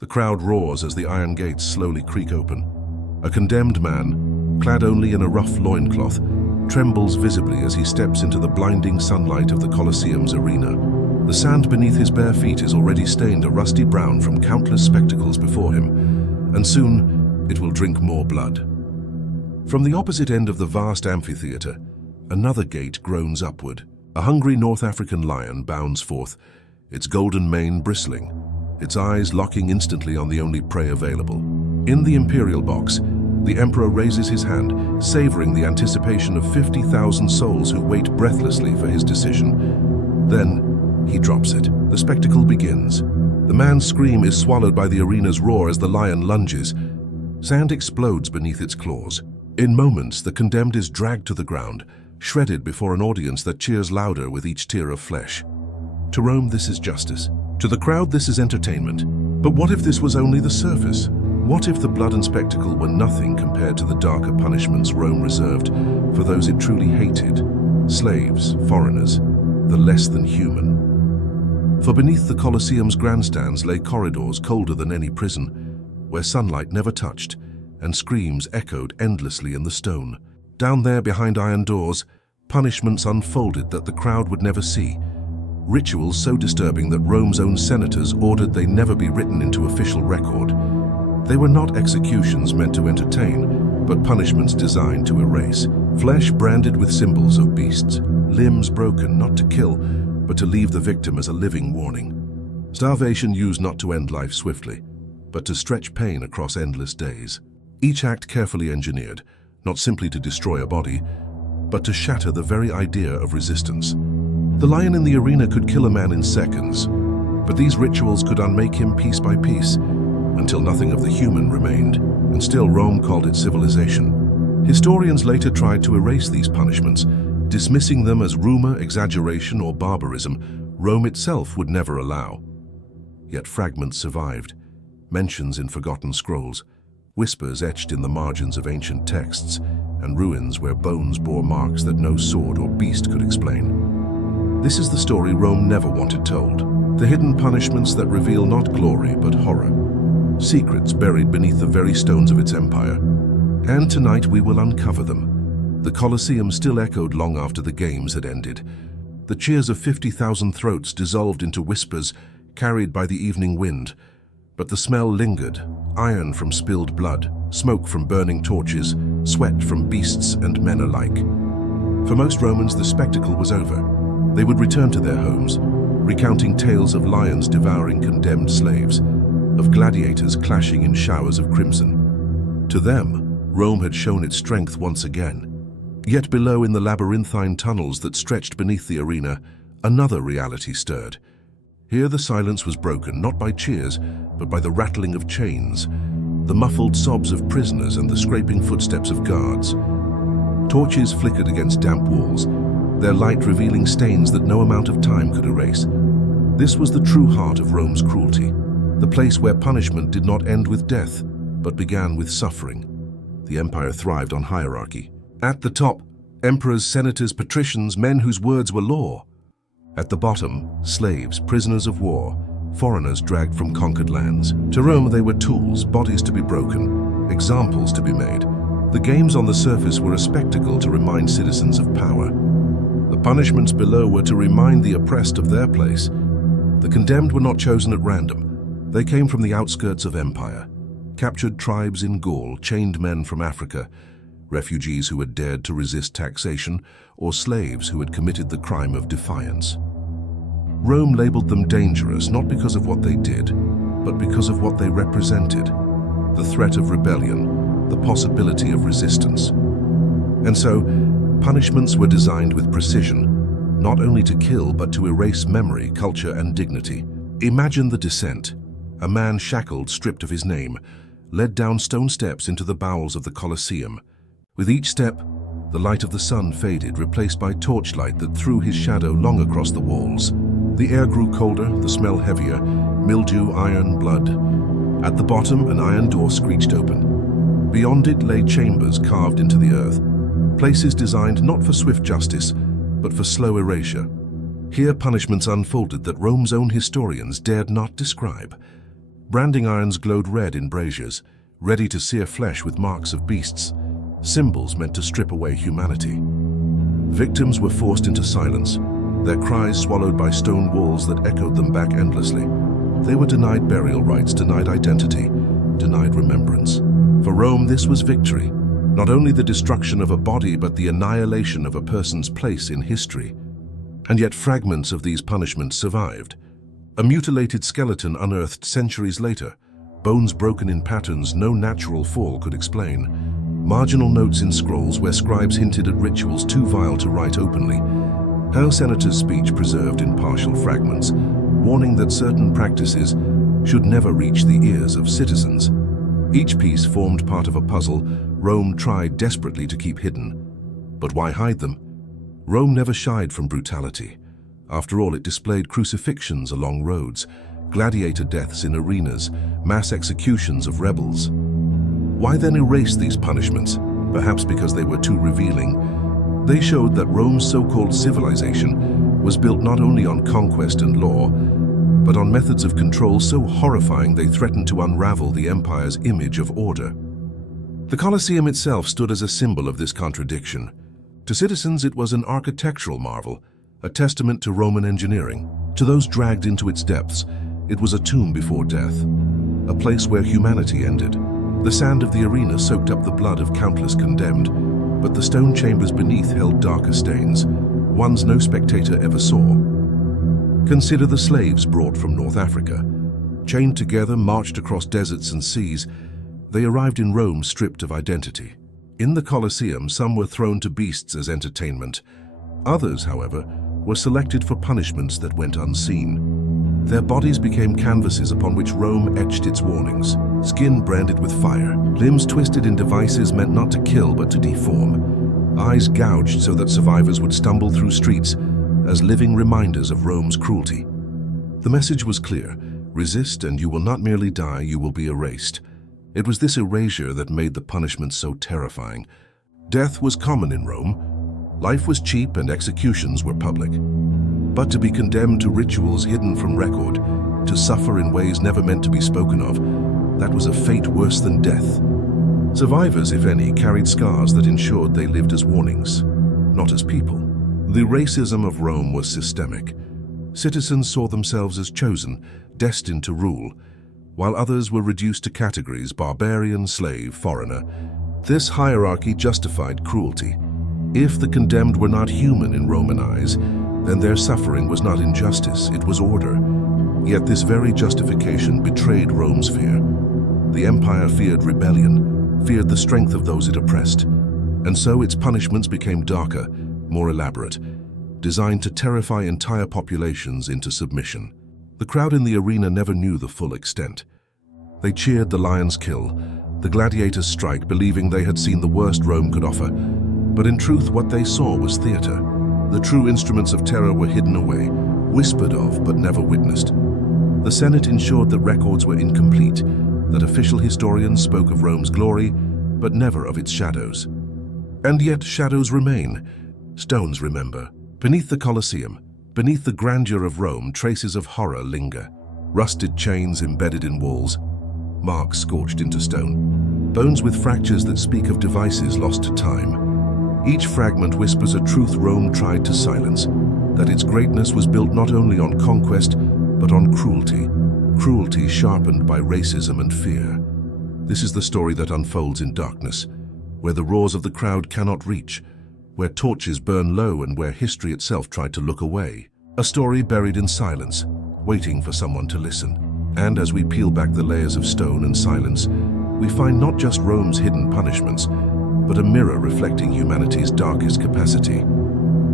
The crowd roars as the iron gates slowly creak open. A condemned man, clad only in a rough loincloth, trembles visibly as he steps into the blinding sunlight of the Colosseum's arena. The sand beneath his bare feet is already stained a rusty brown from countless spectacles before him, and soon it will drink more blood. From the opposite end of the vast amphitheater, another gate groans upward. A hungry North African lion bounds forth, its golden mane bristling, its eyes locking instantly on the only prey available. In the imperial box, the emperor raises his hand, savoring the anticipation of 50,000 souls who wait breathlessly for his decision. Then, he drops it. The spectacle begins. The man's scream is swallowed by the arena's roar as the lion lunges. Sand explodes beneath its claws. In moments, the condemned is dragged to the ground, shredded before an audience that cheers louder with each tear of flesh. To Rome, this is justice. To the crowd, this is entertainment. But what if this was only the surface? What if the blood and spectacle were nothing compared to the darker punishments Rome reserved for those it truly hated? Slaves, foreigners, the less than human. For beneath the Colosseum's grandstands lay corridors colder than any prison, where sunlight never touched, and screams echoed endlessly in the stone. Down there behind iron doors, punishments unfolded that the crowd would never see. Rituals so disturbing that Rome's own senators ordered they never be written into official record. They were not executions meant to entertain, but punishments designed to erase. Flesh branded with symbols of beasts, limbs broken not to kill, but to leave the victim as a living warning. Starvation used not to end life swiftly, but to stretch pain across endless days. Each act carefully engineered, not simply to destroy a body, but to shatter the very idea of resistance. The lion in the arena could kill a man in seconds, but these rituals could unmake him piece by piece, until nothing of the human remained, and still Rome called it civilization. Historians later tried to erase these punishments, dismissing them as rumor, exaggeration, or barbarism Rome itself would never allow. Yet fragments survived, mentions in forgotten scrolls, whispers etched in the margins of ancient texts, and ruins where bones bore marks that no sword or beast could explain. This is the story Rome never wanted told, the hidden punishments that reveal not glory but horror, secrets buried beneath the very stones of its empire. And tonight we will uncover them. The Colosseum still echoed long after the games had ended. The cheers of 50,000 throats dissolved into whispers carried by the evening wind, but the smell lingered, iron from spilled blood, smoke from burning torches, sweat from beasts and men alike. For most Romans, the spectacle was over. They would return to their homes, recounting tales of lions devouring condemned slaves, of gladiators clashing in showers of crimson. To them, Rome had shown its strength once again. Yet below in the labyrinthine tunnels that stretched beneath the arena, another reality stirred. Here the silence was broken, not by cheers, but by the rattling of chains, the muffled sobs of prisoners and the scraping footsteps of guards. Torches flickered against damp walls, their light revealing stains that no amount of time could erase. This was the true heart of Rome's cruelty, the place where punishment did not end with death, but began with suffering. The empire thrived on hierarchy. At the top, emperors, senators, patricians, men whose words were law. At the bottom, slaves, prisoners of war, foreigners dragged from conquered lands. To Rome, they were tools, bodies to be broken, examples to be made. The games on the surface were a spectacle to remind citizens of power. The punishments below were to remind the oppressed of their place. The condemned were not chosen at random. They came from the outskirts of empire, captured tribes in Gaul, chained men from Africa, refugees who had dared to resist taxation, or slaves who had committed the crime of defiance. Rome labeled them dangerous not because of what they did, but because of what they represented: the threat of rebellion, the possibility of resistance. And so, punishments were designed with precision, not only to kill but to erase memory, culture, and dignity. Imagine the descent: a man shackled, stripped of his name, led down stone steps into the bowels of the Colosseum. With each step, the light of the sun faded, replaced by torchlight that threw his shadow long across the walls. The air grew colder, the smell heavier, mildew, iron, blood. At the bottom, an iron door screeched open. Beyond it lay chambers carved into the earth, places designed not for swift justice, but for slow erasure. Here punishments unfolded that Rome's own historians dared not describe. Branding irons glowed red in braziers, ready to sear flesh with marks of beasts, symbols meant to strip away humanity. Victims were forced into silence, their cries swallowed by stone walls that echoed them back endlessly. They were denied burial rites, denied identity, denied remembrance. For Rome, this was victory. Not only the destruction of a body, but the annihilation of a person's place in history. And yet fragments of these punishments survived. A mutilated skeleton unearthed centuries later, bones broken in patterns no natural fall could explain, marginal notes in scrolls where scribes hinted at rituals too vile to write openly, her senator's speech preserved in partial fragments, warning that certain practices should never reach the ears of citizens. Each piece formed part of a puzzle Rome tried desperately to keep hidden. But why hide them? Rome never shied from brutality. After all, it displayed crucifixions along roads, gladiator deaths in arenas, mass executions of rebels. Why then erase these punishments? Perhaps because they were too revealing. They showed that Rome's so-called civilization was built not only on conquest and law, but on methods of control so horrifying they threatened to unravel the empire's image of order. The Colosseum itself stood as a symbol of this contradiction. To citizens, it was an architectural marvel, a testament to Roman engineering. To those dragged into its depths, it was a tomb before death, a place where humanity ended. The sand of the arena soaked up the blood of countless condemned, but the stone chambers beneath held darker stains, ones no spectator ever saw. Consider the slaves brought from North Africa. Chained together, marched across deserts and seas, they arrived in Rome stripped of identity. In the Colosseum, some were thrown to beasts as entertainment. Others, however, were selected for punishments that went unseen. Their bodies became canvases upon which Rome etched its warnings, skin branded with fire, limbs twisted in devices meant not to kill but to deform, eyes gouged so that survivors would stumble through streets as living reminders of Rome's cruelty. The message was clear: resist and you will not merely die, you will be erased. It was this erasure that made the punishment so terrifying. Death was common in Rome. Life was cheap and executions were public. But to be condemned to rituals hidden from record, to suffer in ways never meant to be spoken of, that was a fate worse than death. Survivors, if any, carried scars that ensured they lived as warnings, not as people. The racism of Rome was systemic. Citizens saw themselves as chosen, destined to rule, while others were reduced to categories: barbarian, slave, foreigner. This hierarchy justified cruelty. If the condemned were not human in Roman eyes, then their suffering was not injustice, it was order. Yet this very justification betrayed Rome's fear. The empire feared rebellion, feared the strength of those it oppressed. And so its punishments became darker, more elaborate, designed to terrify entire populations into submission. The crowd in the arena never knew the full extent. They cheered the lion's kill, the gladiators' strike, believing they had seen the worst Rome could offer. But in truth, what they saw was theater. The true instruments of terror were hidden away, whispered of but never witnessed. The Senate ensured that records were incomplete, that official historians spoke of Rome's glory, but never of its shadows. And yet shadows remain. Stones remember. Beneath the Colosseum, beneath the grandeur of Rome, traces of horror linger. Rusted chains embedded in walls, marks scorched into stone, bones with fractures that speak of devices lost to time. Each fragment whispers a truth Rome tried to silence, that its greatness was built not only on conquest, but on cruelty. Cruelty sharpened by racism and fear. This is the story that unfolds in darkness, where the roars of the crowd cannot reach, where torches burn low and where history itself tried to look away. A story buried in silence, waiting for someone to listen. And as we peel back the layers of stone and silence, we find not just Rome's hidden punishments, but a mirror reflecting humanity's darkest capacity,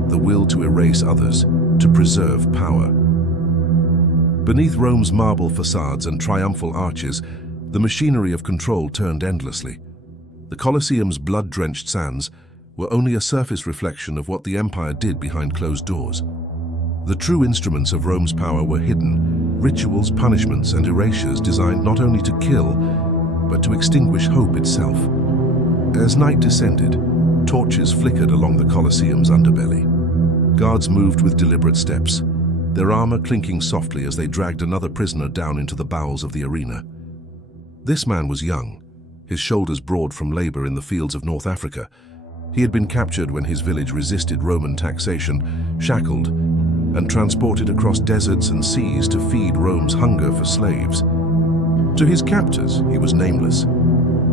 the will to erase others, to preserve power. Beneath Rome's marble facades and triumphal arches, the machinery of control turned endlessly. The Colosseum's blood-drenched sands were only a surface reflection of what the empire did behind closed doors. The true instruments of Rome's power were hidden, rituals, punishments, and erasures designed not only to kill, but to extinguish hope itself. As night descended, torches flickered along the Colosseum's underbelly. Guards moved with deliberate steps, their armor clinking softly as they dragged another prisoner down into the bowels of the arena. This man was young, his shoulders broad from labor in the fields of North Africa. He had been captured when his village resisted Roman taxation, shackled, and transported across deserts and seas to feed Rome's hunger for slaves. To his captors, he was nameless.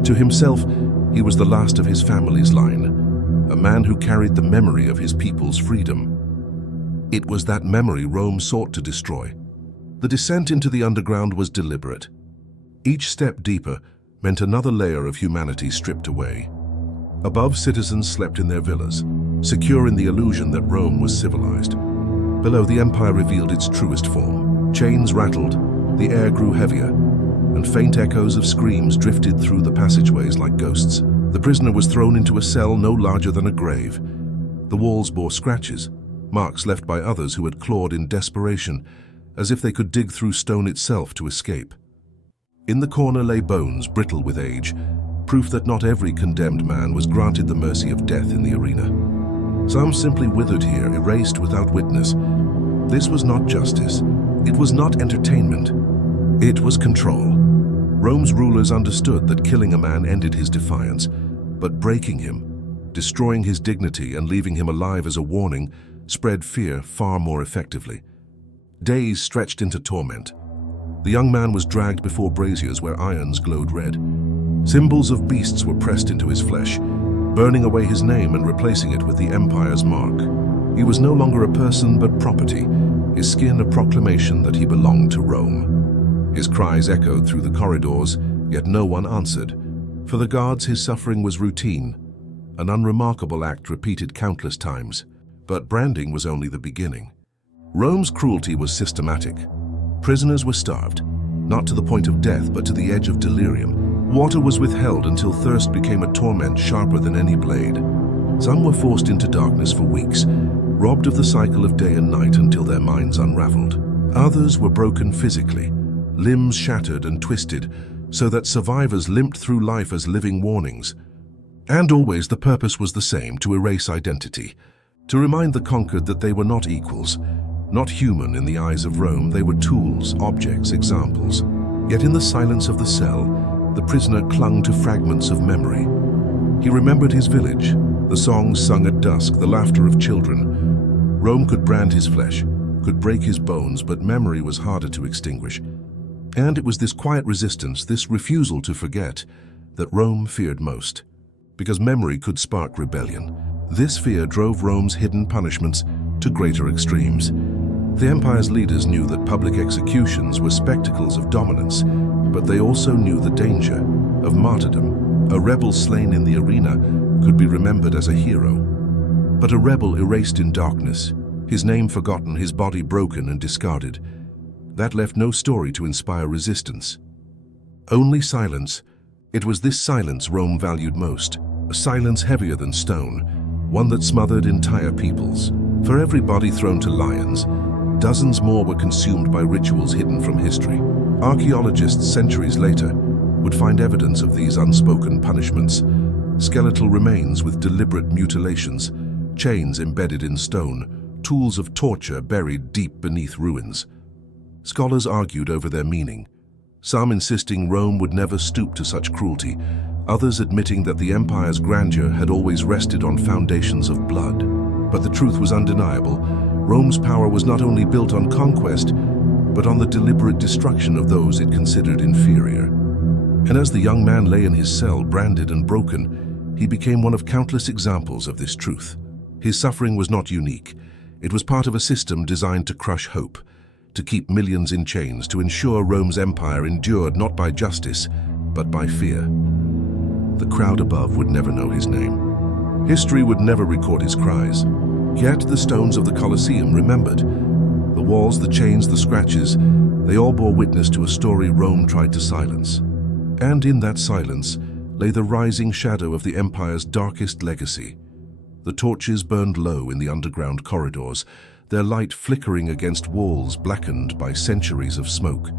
To himself, he was the last of his family's line, a man who carried the memory of his people's freedom. It was that memory Rome sought to destroy. The descent into the underground was deliberate. Each step deeper meant another layer of humanity stripped away. Above, citizens slept in their villas, secure in the illusion that Rome was civilized. Below, the empire revealed its truest form. Chains rattled, the air grew heavier, and faint echoes of screams drifted through the passageways like ghosts. The prisoner was thrown into a cell no larger than a grave. The walls bore scratches, marks left by others who had clawed in desperation, as if they could dig through stone itself to escape. In the corner lay bones brittle with age, proof that not every condemned man was granted the mercy of death in the arena. Some simply withered here, erased without witness. This was not justice. It was not entertainment. It was control. Rome's rulers understood that killing a man ended his defiance, but breaking him, destroying his dignity and leaving him alive as a warning, spread fear far more effectively. Days stretched into torment. The young man was dragged before braziers where irons glowed red. Symbols of beasts were pressed into his flesh, burning away his name and replacing it with the empire's mark. He was no longer a person but property, his skin a proclamation that he belonged to Rome. His cries echoed through the corridors, yet no one answered. For the guards, his suffering was routine, an unremarkable act repeated countless times. But branding was only the beginning. Rome's cruelty was systematic. Prisoners were starved, not to the point of death but to the edge of delirium. Water was withheld until thirst became a torment sharper than any blade. Some were forced into darkness for weeks, robbed of the cycle of day and night until their minds unraveled. Others were broken physically, limbs shattered and twisted, so that survivors limped through life as living warnings. And always the purpose was the same: to erase identity, to remind the conquered that they were not equals, not human in the eyes of Rome. They were tools, objects, examples. Yet in the silence of the cell, the prisoner clung to fragments of memory. He remembered his village, the songs sung at dusk, the laughter of children. Rome could brand his flesh, could break his bones, but memory was harder to extinguish. And it was this quiet resistance, this refusal to forget, that Rome feared most. Because memory could spark rebellion. This fear drove Rome's hidden punishments to greater extremes. The empire's leaders knew that public executions were spectacles of dominance, but they also knew the danger of martyrdom. A rebel slain in the arena could be remembered as a hero, but a rebel erased in darkness, his name forgotten, his body broken and discarded. That left no story to inspire resistance. Only silence. It was this silence Rome valued most, a silence heavier than stone, one that smothered entire peoples. For every body thrown to lions, dozens more were consumed by rituals hidden from history. Archaeologists centuries later would find evidence of these unspoken punishments: skeletal remains with deliberate mutilations, chains embedded in stone, tools of torture buried deep beneath ruins. Scholars argued over their meaning, some insisting Rome would never stoop to such cruelty, others admitting that the empire's grandeur had always rested on foundations of blood. But the truth was undeniable. Rome's power was not only built on conquest, but on the deliberate destruction of those it considered inferior. And as the young man lay in his cell, branded and broken, he became one of countless examples of this truth. His suffering was not unique. It was part of a system designed to crush hope, to keep millions in chains, to ensure Rome's empire endured not by justice, but by fear. The crowd above would never know his name. History would never record his cries. Yet the stones of the Colosseum remembered. The walls, the chains, the scratches, they all bore witness to a story Rome tried to silence. And in that silence lay the rising shadow of the empire's darkest legacy. The torches burned low in the underground corridors, their light flickering against walls blackened by centuries of smoke.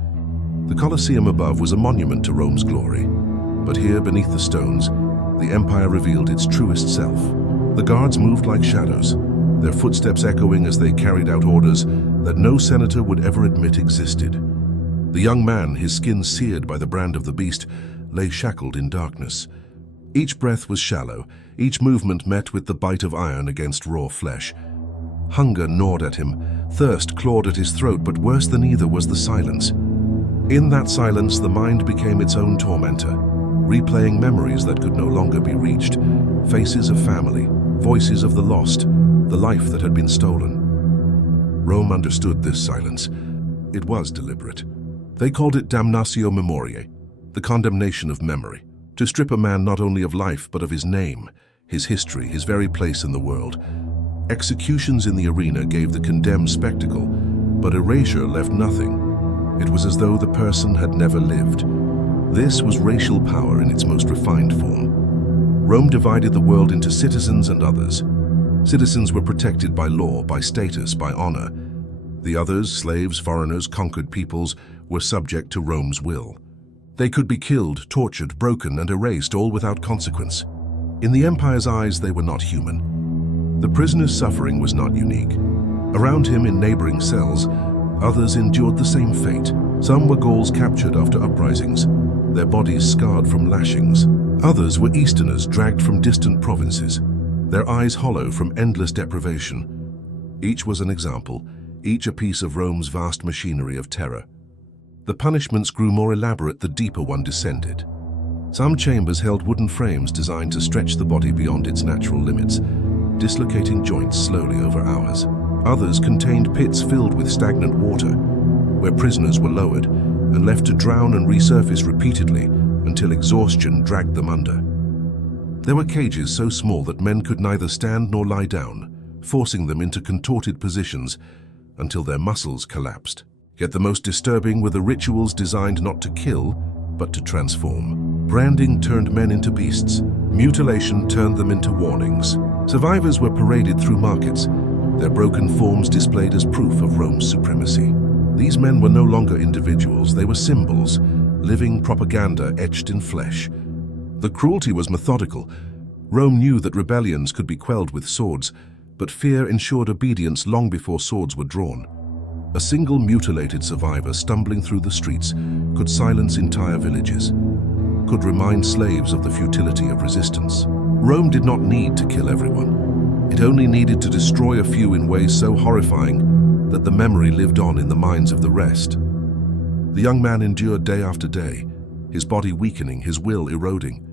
The Colosseum above was a monument to Rome's glory. But here, beneath the stones, the empire revealed its truest self. The guards moved like shadows, their footsteps echoing as they carried out orders that no senator would ever admit existed. The young man, his skin seared by the brand of the beast, lay shackled in darkness. Each breath was shallow, each movement met with the bite of iron against raw flesh. Hunger gnawed at him, thirst clawed at his throat, but worse than either was the silence. In that silence, the mind became its own tormentor, replaying memories that could no longer be reached, faces of family, voices of the lost, the life that had been stolen. Rome understood this silence. It was deliberate. They called it damnatio memoriae, the condemnation of memory, to strip a man not only of life but of his name, his history, his very place in the world. Executions in the arena gave the condemned spectacle, but erasure left nothing. It was as though the person had never lived. This was racial power in its most refined form. Rome divided the world into citizens and others. Citizens were protected by law, by status, by honor. The others, slaves, foreigners, conquered peoples, were subject to Rome's will. They could be killed, tortured, broken, and erased, all without consequence. In the empire's eyes, they were not human. The prisoner's suffering was not unique. Around him, in neighboring cells, others endured the same fate. Some were Gauls captured after uprisings, their bodies scarred from lashings. Others were Easterners dragged from distant provinces, their eyes hollow from endless deprivation. Each was an example, each a piece of Rome's vast machinery of terror. The punishments grew more elaborate the deeper one descended. Some chambers held wooden frames designed to stretch the body beyond its natural limits, dislocating joints slowly over hours. Others contained pits filled with stagnant water, where prisoners were lowered and left to drown and resurface repeatedly until exhaustion dragged them under. There were cages so small that men could neither stand nor lie down, forcing them into contorted positions until their muscles collapsed. Yet the most disturbing were the rituals designed not to kill, but to transform. Branding turned men into beasts. Mutilation turned them into warnings. Survivors were paraded through markets, their broken forms displayed as proof of Rome's supremacy. These men were no longer individuals, they were symbols, living propaganda etched in flesh. The cruelty was methodical. Rome knew that rebellions could be quelled with swords, but fear ensured obedience long before swords were drawn. A single mutilated survivor stumbling through the streets could silence entire villages, could remind slaves of the futility of resistance. Rome did not need to kill everyone. It only needed to destroy a few in ways so horrifying that the memory lived on in the minds of the rest. The young man endured day after day, his body weakening, his will eroding.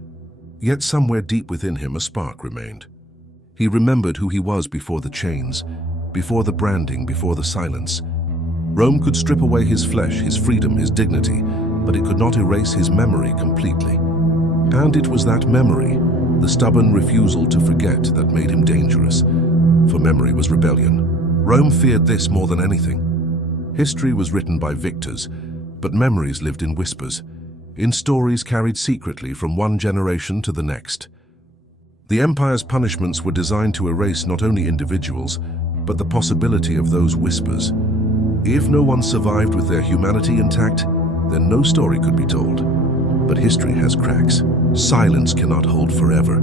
Yet somewhere deep within him a spark remained. He remembered who he was before the chains, before the branding, before the silence. Rome could strip away his flesh, his freedom, his dignity, but it could not erase his memory completely. And it was that memory, the stubborn refusal to forget, that made him dangerous. For memory was rebellion. Rome feared this more than anything. History was written by victors, but memories lived in whispers, in stories carried secretly from one generation to the next. The empire's punishments were designed to erase not only individuals, but the possibility of those whispers. If no one survived with their humanity intact, then no story could be told. But history has cracks. Silence cannot hold forever.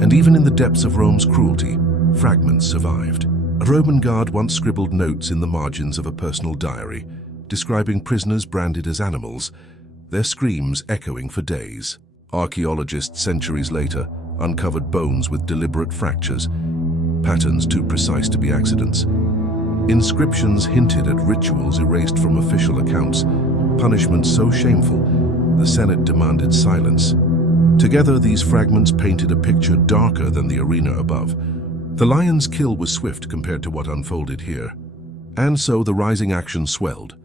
And even in the depths of Rome's cruelty, fragments survived. A Roman guard once scribbled notes in the margins of a personal diary, describing prisoners branded as animals, their screams echoing for days. Archaeologists centuries later uncovered bones with deliberate fractures, patterns too precise to be accidents. Inscriptions hinted at rituals erased from official accounts, punishments so shameful, the Senate demanded silence. Together, these fragments painted a picture darker than the arena above. The lion's kill was swift compared to what unfolded here. And so the rising action swelled,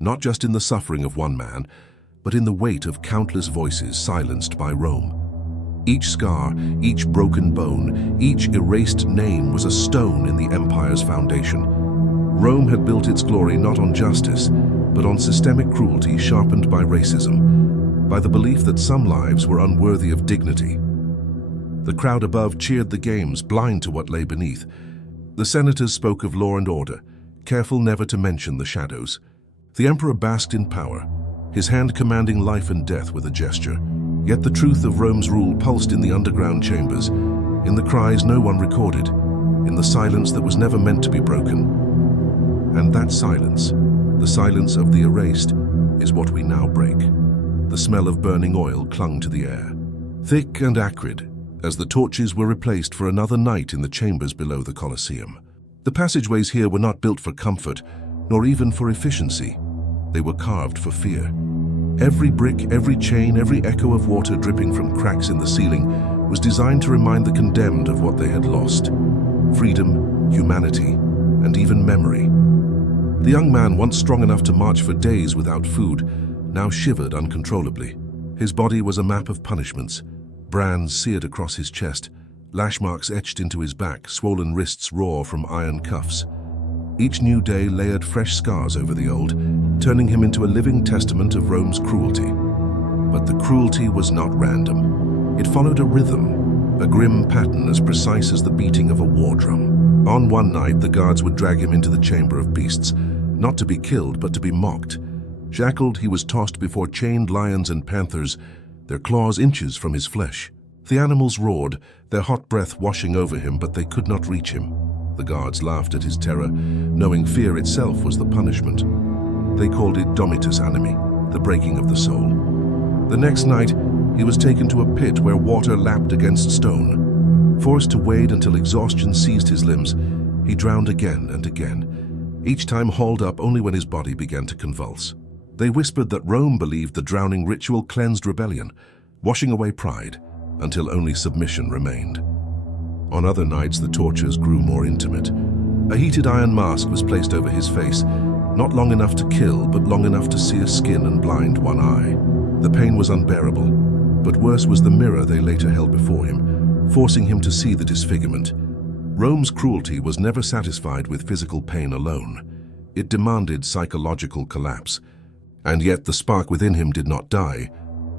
not just in the suffering of one man, but in the weight of countless voices silenced by Rome. Each scar, each broken bone, each erased name was a stone in the empire's foundation. Rome had built its glory not on justice, but on systemic cruelty sharpened by racism, by the belief that some lives were unworthy of dignity. The crowd above cheered the games, blind to what lay beneath. The senators spoke of law and order, careful never to mention the shadows. The emperor basked in power, his hand commanding life and death with a gesture. Yet the truth of Rome's rule pulsed in the underground chambers, in the cries no one recorded, in the silence that was never meant to be broken. And that silence, the silence of the erased, is what we now break. The smell of burning oil clung to the air, thick and acrid, as the torches were replaced for another night in the chambers below the Colosseum. The passageways here were not built for comfort, nor even for efficiency. They were carved for fear. Every brick, every chain, every echo of water dripping from cracks in the ceiling was designed to remind the condemned of what they had lost: freedom, humanity, and even memory. The young man, once strong enough to march for days without food, now shivered uncontrollably. His body was a map of punishments, brands seared across his chest, lash marks etched into his back, swollen wrists raw from iron cuffs. Each new day layered fresh scars over the old, turning him into a living testament of Rome's cruelty. But the cruelty was not random. It followed a rhythm, a grim pattern as precise as the beating of a war drum. On one night, the guards would drag him into the chamber of beasts, not to be killed, but to be mocked. Shackled, he was tossed before chained lions and panthers, their claws inches from his flesh. The animals roared, their hot breath washing over him, but they could not reach him. The guards laughed at his terror, knowing fear itself was the punishment. They called it domitus animi, the breaking of the soul. The next night, he was taken to a pit where water lapped against stone. Forced to wade until exhaustion seized his limbs, he drowned again and again, each time hauled up only when his body began to convulse. They whispered that Rome believed the drowning ritual cleansed rebellion, washing away pride, until only submission remained. On other nights, the tortures grew more intimate. A heated iron mask was placed over his face, not long enough to kill, but long enough to sear skin and blind one eye. The pain was unbearable, but worse was the mirror they later held before him, forcing him to see the disfigurement. Rome's cruelty was never satisfied with physical pain alone. It demanded psychological collapse. And yet the spark within him did not die.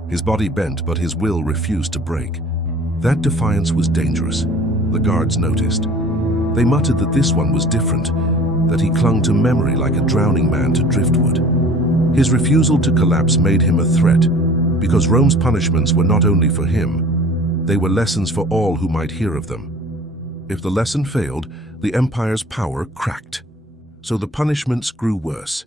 His body bent, but his will refused to break. That defiance was dangerous. The guards noticed. They muttered that this one was different, that he clung to memory like a drowning man to driftwood. His refusal to collapse made him a threat, because Rome's punishments were not only for him, they were lessons for all who might hear of them. If the lesson failed, the empire's power cracked. So the punishments grew worse.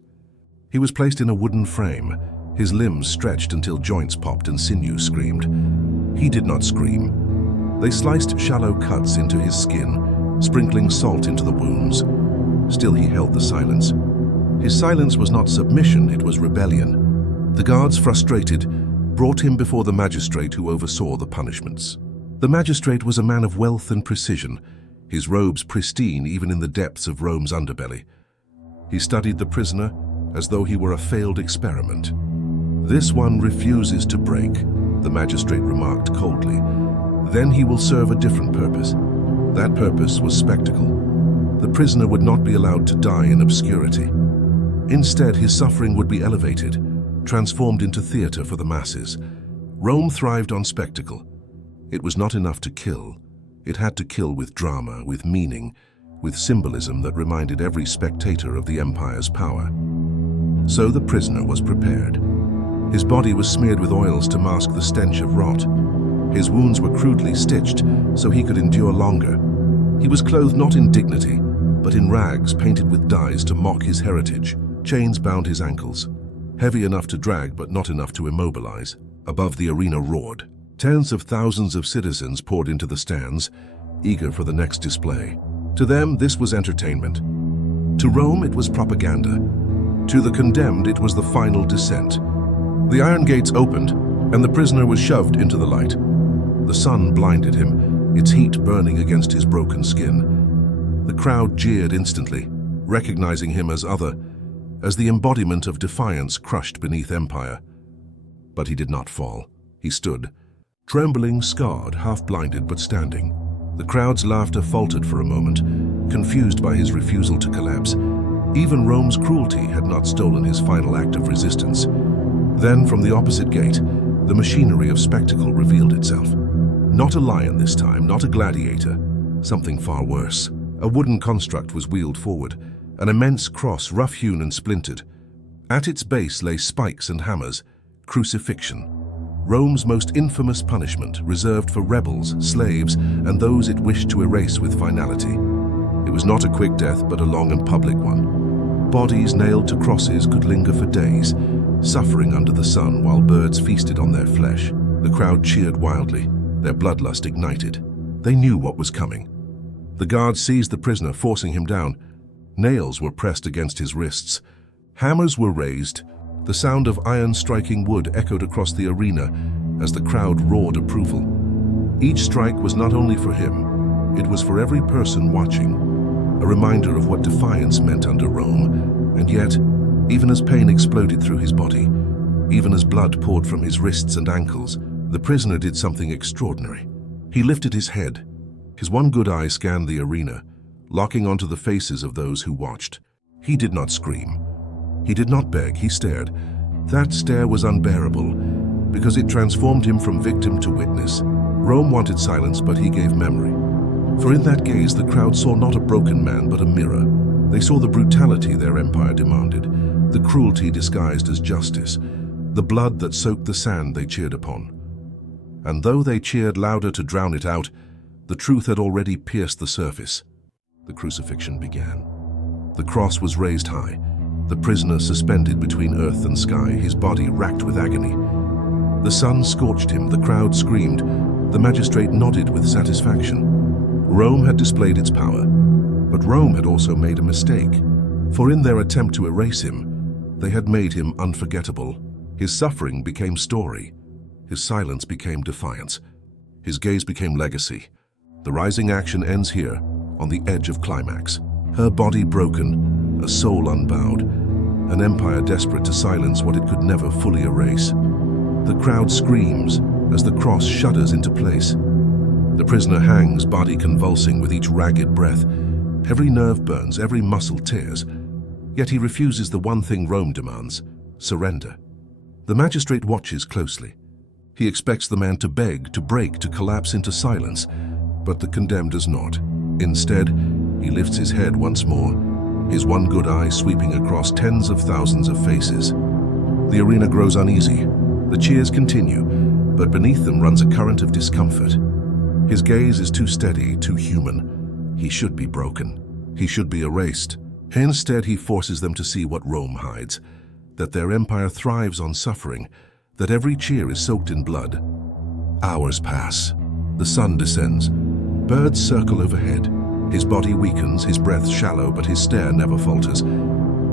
He was placed in a wooden frame, his limbs stretched until joints popped and sinews screamed. He did not scream. They sliced shallow cuts into his skin, sprinkling salt into the wounds. Still he held the silence. His silence was not submission, it was rebellion. The guards, frustrated, brought him before the magistrate who oversaw the punishments. The magistrate was a man of wealth and precision, his robes pristine even in the depths of Rome's underbelly. He studied the prisoner as though he were a failed experiment. "This one refuses to break," the magistrate remarked coldly. "Then he will serve a different purpose." That purpose was spectacle. The prisoner would not be allowed to die in obscurity. Instead, his suffering would be elevated, transformed into theater for the masses. Rome thrived on spectacle. It was not enough to kill. It had to kill with drama, with meaning, with symbolism that reminded every spectator of the empire's power. So the prisoner was prepared. His body was smeared with oils to mask the stench of rot. His wounds were crudely stitched so he could endure longer. He was clothed not in dignity, but in rags painted with dyes to mock his heritage. Chains bound his ankles, heavy enough to drag but not enough to immobilize. Above, the arena roared. Tens of thousands of citizens poured into the stands, eager for the next display. To them, this was entertainment. To Rome, it was propaganda. To the condemned, it was the final descent. The iron gates opened, and the prisoner was shoved into the light. The sun blinded him, its heat burning against his broken skin. The crowd jeered instantly, recognizing him as other, as the embodiment of defiance crushed beneath empire. But he did not fall. He stood, trembling, scarred, half-blinded, but standing. The crowd's laughter faltered for a moment, confused by his refusal to collapse. Even Rome's cruelty had not stolen his final act of resistance. Then, from the opposite gate, the machinery of spectacle revealed itself. Not a lion this time, not a gladiator. Something far worse. A wooden construct was wheeled forward, an immense cross rough-hewn and splintered. At its base lay spikes and hammers, crucifixion. Rome's most infamous punishment, reserved for rebels, slaves, and those it wished to erase with finality. It was not a quick death, but a long and public one. Bodies nailed to crosses could linger for days, suffering under the sun while birds feasted on their flesh. The crowd cheered wildly, their bloodlust ignited. They knew what was coming. The guards seized the prisoner, forcing him down. Nails were pressed against his wrists. Hammers were raised. The sound of iron striking wood echoed across the arena as the crowd roared approval. Each strike was not only for him, it was for every person watching, a reminder of what defiance meant under Rome. And yet, even as pain exploded through his body, even as blood poured from his wrists and ankles, the prisoner did something extraordinary. He lifted his head. His one good eye scanned the arena, locking onto the faces of those who watched. He did not scream. He did not beg, he stared. That stare was unbearable, because it transformed him from victim to witness. Rome wanted silence, but he gave memory. For in that gaze, the crowd saw not a broken man, but a mirror. They saw the brutality their empire demanded, the cruelty disguised as justice, the blood that soaked the sand they cheered upon. And though they cheered louder to drown it out, the truth had already pierced the surface. The crucifixion began. The cross was raised high, the prisoner suspended between earth and sky, his body racked with agony. The sun scorched him, the crowd screamed, the magistrate nodded with satisfaction. Rome had displayed its power, but Rome had also made a mistake. For in their attempt to erase him, they had made him unforgettable. His suffering became story. His silence became defiance. His gaze became legacy. The rising action ends here, on the edge of climax. Her body broken, a soul unbowed, an empire desperate to silence what it could never fully erase. The crowd screams as the cross shudders into place. The prisoner hangs, body convulsing with each ragged breath. Every nerve burns, every muscle tears. Yet he refuses the one thing Rome demands: surrender. The magistrate watches closely. He expects the man to beg, to break, to collapse into silence. But the condemned does not. Instead, he lifts his head once more, his one good eye sweeping across tens of thousands of faces. The arena grows uneasy. The cheers continue, but beneath them runs a current of discomfort. His gaze is too steady, too human. He should be broken. He should be erased. Instead, he forces them to see what Rome hides, that their empire thrives on suffering, that every cheer is soaked in blood. Hours pass. The sun descends. Birds circle overhead. His body weakens, his breath shallow, but his stare never falters.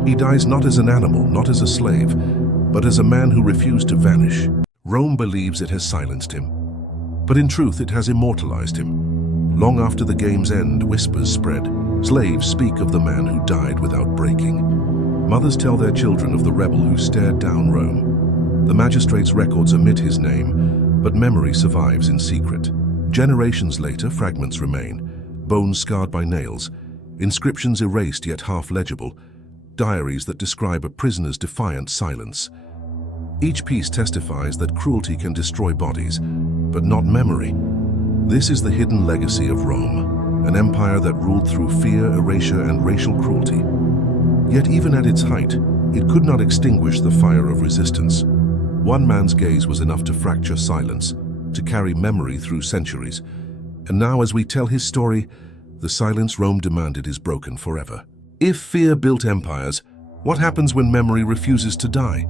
He dies not as an animal, not as a slave, but as a man who refused to vanish. Rome believes it has silenced him, but in truth it has immortalized him. Long after the game's end, whispers spread. Slaves speak of the man who died without breaking. Mothers tell their children of the rebel who stared down Rome. The magistrate's records omit his name, but memory survives in secret. Generations later, fragments remain, bones scarred by nails, inscriptions erased yet half legible, diaries that describe a prisoner's defiant silence. Each piece testifies that cruelty can destroy bodies, but not memory. This is the hidden legacy of Rome, an empire that ruled through fear, erasure, and racial cruelty. Yet even at its height, it could not extinguish the fire of resistance. One man's gaze was enough to fracture silence, to carry memory through centuries. And now, as we tell his story, the silence Rome demanded is broken forever. If fear built empires, what happens when memory refuses to die?